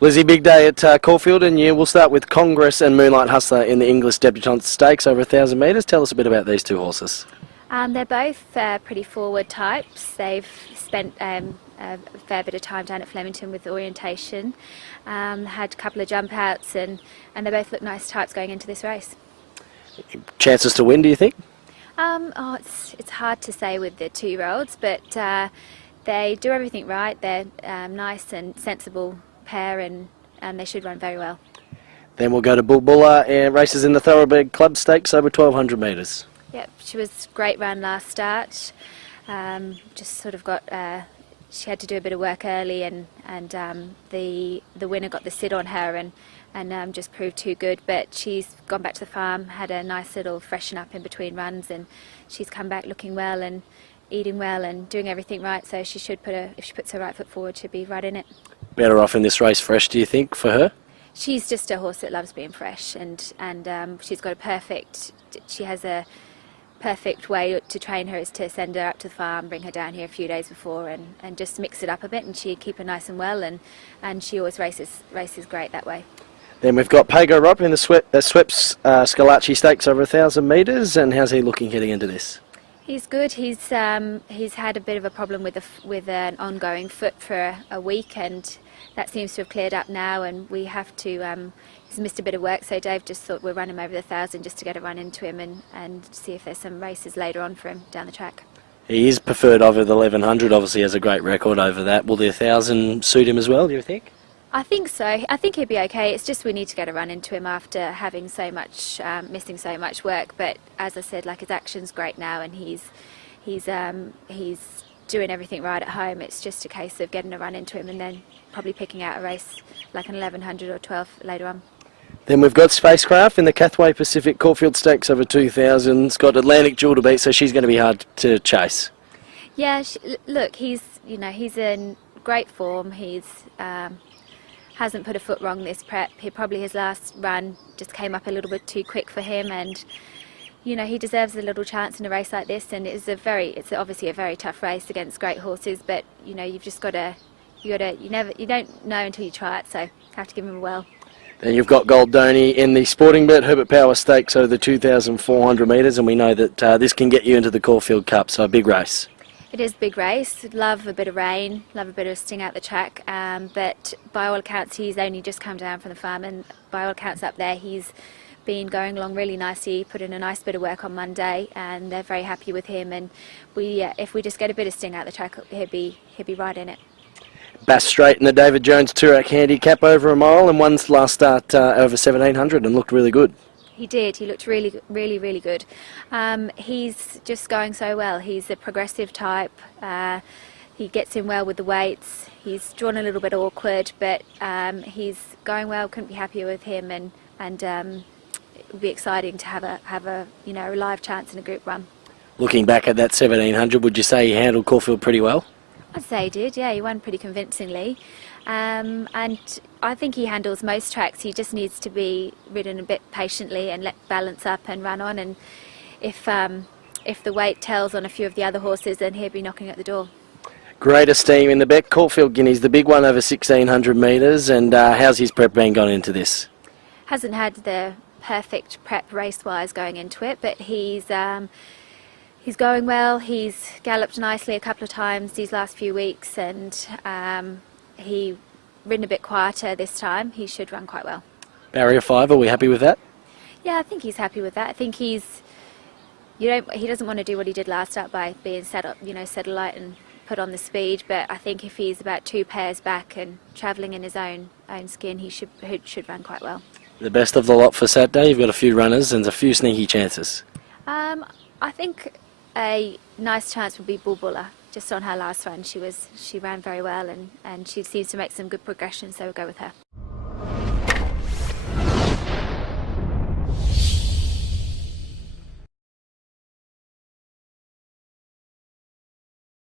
Lizzy, big day at Caulfield, and we'll start with Congress and Moonlight Hustler in the English Debutante Stakes over 1,000 metres. Tell us a bit about these two horses. They're both pretty forward types. They've spent a fair bit of time down at Flemington with orientation, had a couple of jump outs, and they both look nice types going into this race. Chances to win, do you think? It's hard to say with the 2-year-olds, but they do everything right. They're nice and sensible pair, and they should run very well. Then we'll go to Bulbula and races in the Thoroughbred Club Stakes over 1,200 metres. Yep, she was great run last start. Just sort of got. She had to do a bit of work early, and the winner got the sit on her and just proved too good. But she's gone back to the farm, had a nice little freshen up in between runs, and she's come back looking well and eating well and doing everything right. So she should if she puts her right foot forward, she'll be right in it. Better off in this race fresh, do you think, for her? She's just a horse that loves being fresh, and she's got she has a perfect way to train her is to send her up to the farm, bring her down here a few days before, and just mix it up a bit, and she keep her nice and well, and she always races great that way. Then we've got Pago Rob in the Sweps Scalacci Stakes over 1,000 metres, and how's he looking heading into this? He's good. He's had a bit of a problem with an ongoing foot for a week, and that seems to have cleared up now, and we have to. He's missed a bit of work, so Dave just thought we'll run him over the 1,000 just to get a run into him and see if there's some races later on for him down the track. He is preferred over the 1,100. Obviously, has a great record over that. Will the 1,000 suit him as well, do you think? I think so. I think he'll be okay. It's just we need to get a run into him after having so much, missing so much work. But as I said, like, his action's great now, and he's doing everything right at home. It's just a case of getting a run into him and then probably picking out a race like an 1,100 or 12 later on. Then we've got Spacecraft in the Cathway Pacific Caulfield Stakes over 2,000. It's got Atlantic Jewel to beat, so she's going to be hard to chase. Yeah, look, he's in great form. He's hasn't put a foot wrong this prep. His last run just came up a little bit too quick for him, and he deserves a little chance in a race like this. And it's obviously a very tough race against great horses, but you've just got to you don't know until you try it, so have to give him a whirl. Then you've got Goldoni in the Sporting Bet Herbert Power Stakes over the 2,400 metres, and we know that this can get you into the Caulfield Cup, so a big race. It is a big race. Love a bit of rain, love a bit of sting out the track, but by all accounts he's only just come down from the farm, and by all accounts up there he's been going along really nicely, put in a nice bit of work on Monday, and they're very happy with him, and if we just get a bit of sting out the track, he'll be right in it. Bass Straight in the David Jones Toorak handicap over a mile, and won last start over 1,700 and looked really good. He did. He looked really, really, really good. He's just going so well. He's a progressive type. He gets in well with the weights. He's drawn a little bit awkward, but he's going well. Couldn't be happier with him, and it would be exciting to have a live chance in a group run. Looking back at that 1,700, would you say he handled Caulfield pretty well? I'd say he did, yeah, he won pretty convincingly. And I think he handles most tracks. He just needs to be ridden a bit patiently and let balance up and run on. And if the weight tells on a few of the other horses, then he'll be knocking at the door. Great esteem in the Beck Caulfield Guineas, the big one over 1,600 metres. And how's his prep been gone into this? Hasn't had the perfect prep race-wise going into it, but he's going well. He's galloped nicely a couple of times these last few weeks, and he ridden a bit quieter this time. He should run quite well. Barrier 5, are we happy with that? Yeah, I think he's happy with that. I think he doesn't want to do what he did last start by being satellite and put on the speed, but I think if he's about 2 pairs back and travelling in his own skin, he should run quite well. The best of the lot for Saturday. You've got a few runners and a few sneaky chances. I think a nice chance would be Bulbula. Just on her last run, she ran very well, and she seems to make some good progression, so we'll go with her.